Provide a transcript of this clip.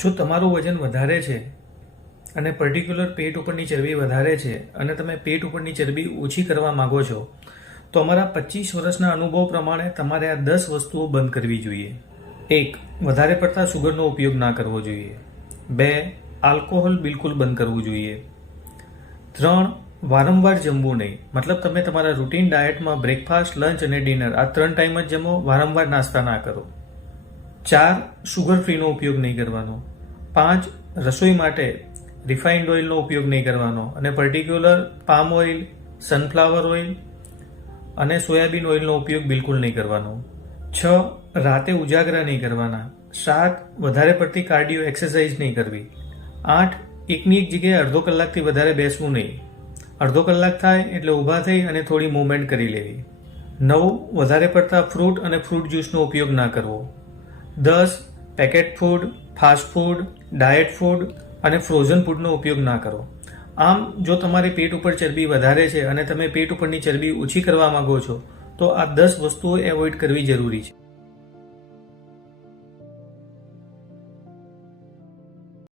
જો તમારું વજન વધારે છે અને પર્ટિક્યુલર પેટ ઉપરની ચરબી વધારે છે અને તમે પેટ ઉપરની ચરબી ઓછી કરવા માંગો છો તો અમારા 25 વર્ષના અનુભવ પ્રમાણે તમારે આ 10 વસ્તુઓ બંધ કરવી જોઈએ. 1. વધારે પડતા સુગરનો ઉપયોગ ના કરવો જોઈએ. 2. આલ્કોહોલ બિલકુલ બંધ કરવું જોઈએ. 3. વારંવાર જમવું નહીં, મતલબ તમે તમારા રૂટીન ડાયટમાં બ્રેકફાસ્ટ, લંચ અને ડિનર આ 3 ટાઈમ જ જમો, વારંવાર નાસ્તા ના કરો. 4. શુગર ફ્રીનો ઉપયોગ નહીં કરવાનો. 5. રસોઈ માટે રિફાઇન્ડ ઓઇલનો ઉપયોગ નહીં કરવાનો અને particular palm oil, sunflower oil અને સોયાબીન ઓઇલનો ઉપયોગ બિલકુલ નહીં કરવાનો. 6. રાતે ઉજાગરા નહીં કરવાના. 7. વધારે પડતી કાર્ડિયો એક્સરસાઇઝ નહીં કરવી. 8. એકની એક જગ્યાએ અડધો કલાકથી વધારે બેસવું નહીં. અડધો કલાક થાય એટલે ઊભા થઈ અને થોડી મૂવમેન્ટ કરી લેવી. 9. વધારે પડતા ફ્રૂટ અને ફ્રૂટ જ્યુસનો ઉપયોગ ના કરવો. 10. Packet food, fast food, diet food અને ફ્રોઝન ફૂડનો ઉપયોગ ના કરો. આમ જો તમારી પેટ ઉપર ચરબી વધારે છે અને તમે પેટ ઉપરની ચરબી ઓછી કરવા માંગો છો તો આ 10 વસ્તુઓ એવોઇડ કરવી જરૂરી છે.